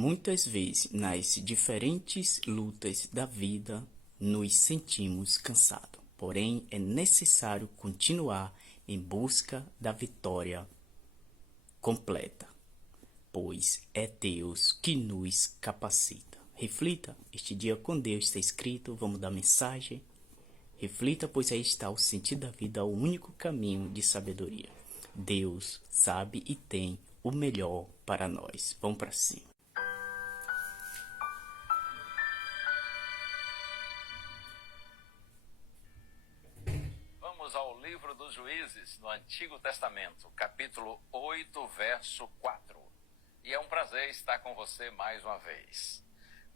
Muitas vezes, nas diferentes lutas da vida, nos sentimos cansados. Porém, é necessário continuar em busca da vitória completa, pois é Deus que nos capacita. Reflita, este dia com Deus está escrito, vamos dar mensagem. Reflita, pois aí está o sentido da vida, o único caminho de sabedoria. Deus sabe e tem o melhor para nós. Vamos para cima. Vamos ao livro dos Juízes, no Antigo Testamento, capítulo 8, verso 4. E é um prazer estar com você mais uma vez.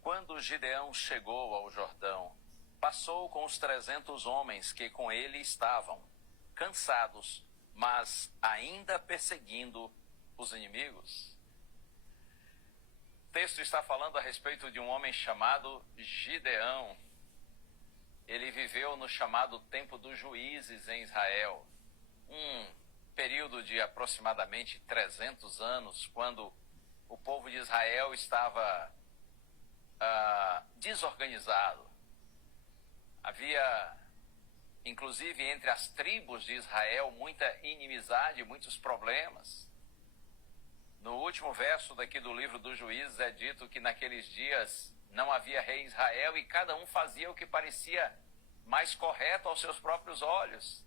Quando Gideão chegou ao Jordão, passou com os 300 homens que com ele estavam, cansados, mas ainda perseguindo os inimigos. O texto está falando a respeito de um homem chamado Gideão. Ele viveu no chamado tempo dos juízes em Israel, um período de aproximadamente 300 anos, quando o povo de Israel estava desorganizado. Havia, inclusive, entre as tribos de Israel, muita inimizade, muitos problemas. No último verso daqui do livro dos Juízes é dito que naqueles dias não havia rei em Israel e cada um fazia o que parecia mais correto aos seus próprios olhos.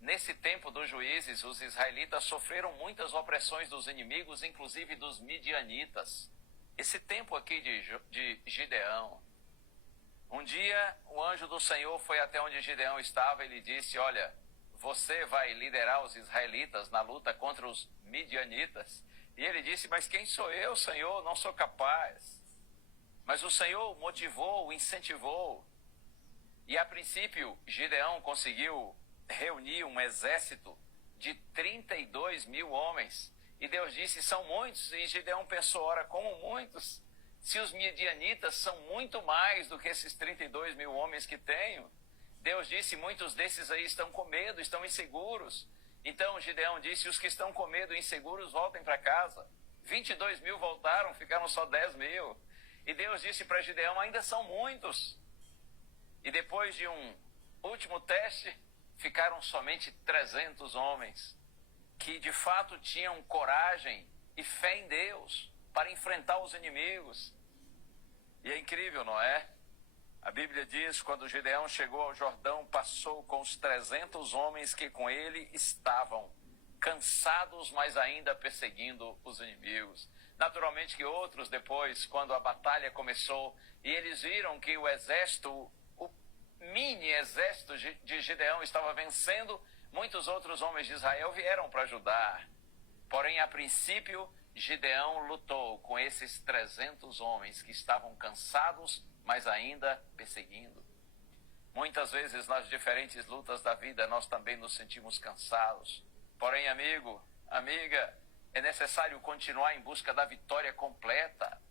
Nesse tempo dos juízes, os israelitas sofreram muitas opressões dos inimigos, inclusive dos midianitas. Esse tempo aqui de Gideão. Um dia, o anjo do Senhor foi até onde Gideão estava e lhe disse: olha, você vai liderar os israelitas na luta contra os midianitas. E ele disse: mas quem sou eu, Senhor? Não sou capaz. Mas o Senhor motivou, incentivou. E a princípio, Gideão conseguiu reunir um exército de 32 mil homens. E Deus disse: são muitos. E Gideão pensou: ora, como muitos? Se os midianitas são muito mais do que esses 32 mil homens que tenho. Deus disse: muitos desses aí estão com medo, estão inseguros. Então Gideão disse: os que estão com medo e inseguros voltem para casa. 22 mil voltaram, ficaram só 10 mil. E Deus disse para Gideão: ainda são muitos. E depois de um último teste, ficaram somente 300 homens, que de fato tinham coragem e fé em Deus para enfrentar os inimigos. E é incrível, não é? A Bíblia diz: quando Gideão chegou ao Jordão, passou com os 300 homens que com ele estavam, cansados, mas ainda perseguindo os inimigos. Naturalmente que outros depois, quando a batalha começou, e eles viram que o exército, o mini exército de Gideão estava vencendo, muitos outros homens de Israel vieram para ajudar. Porém, a princípio, Gideão lutou com esses 300 homens que estavam cansados, mas ainda perseguindo. Muitas vezes nas diferentes lutas da vida nós também nos sentimos cansados. Porém, amigo, amiga, é necessário continuar em busca da vitória completa,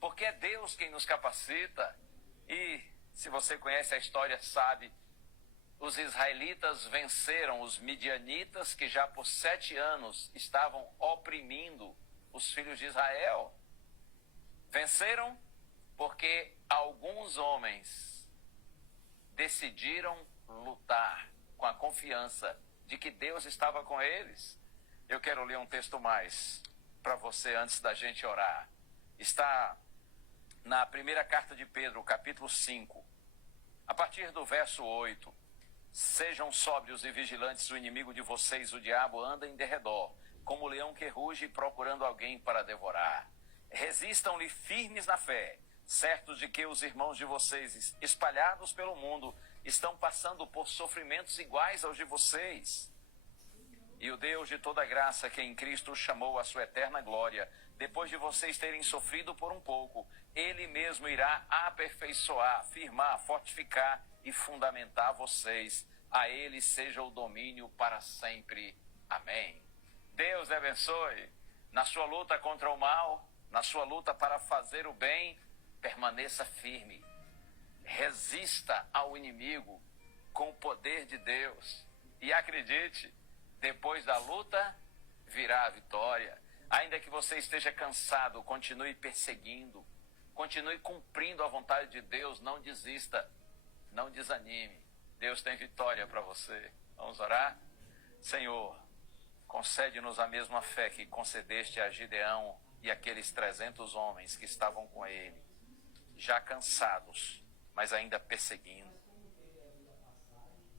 porque é Deus quem nos capacita. E se você conhece a história, sabe, os israelitas venceram os midianitas, que já por 7 anos estavam oprimindo os filhos de Israel. Venceram porque alguns homens decidiram lutar com a confiança de que Deus estava com eles. Eu quero ler um texto mais para você antes da gente orar. Está na primeira carta de Pedro, capítulo 5, a partir do verso 8. Sejam sóbrios e vigilantes, o inimigo de vocês, o diabo, anda em derredor, como o leão que ruge procurando alguém para devorar. Resistam-lhe firmes na fé, certos de que os irmãos de vocês, espalhados pelo mundo, estão passando por sofrimentos iguais aos de vocês. E o Deus de toda graça, que em Cristo chamou à sua eterna glória, depois de vocês terem sofrido por um pouco, Ele mesmo irá aperfeiçoar, firmar, fortificar e fundamentar vocês. A Ele seja o domínio para sempre. Amém. Deus lhe abençoe. Na sua luta contra o mal, na sua luta para fazer o bem, permaneça firme. Resista ao inimigo com o poder de Deus. E acredite, depois da luta virá a vitória. Ainda que você esteja cansado, continue perseguindo, continue cumprindo a vontade de Deus, não desista, não desanime. Deus tem vitória para você. Vamos orar? Senhor, concede-nos a mesma fé que concedeste a Gideão e aqueles 300 homens que estavam com ele, já cansados, mas ainda perseguindo.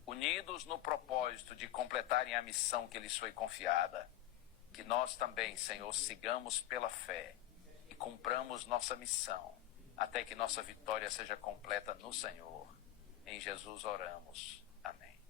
Unidos no propósito de completarem a missão que lhes foi confiada, que nós também, Senhor, sigamos pela fé e cumpramos nossa missão, até que nossa vitória seja completa no Senhor. Em Jesus oramos. Amém.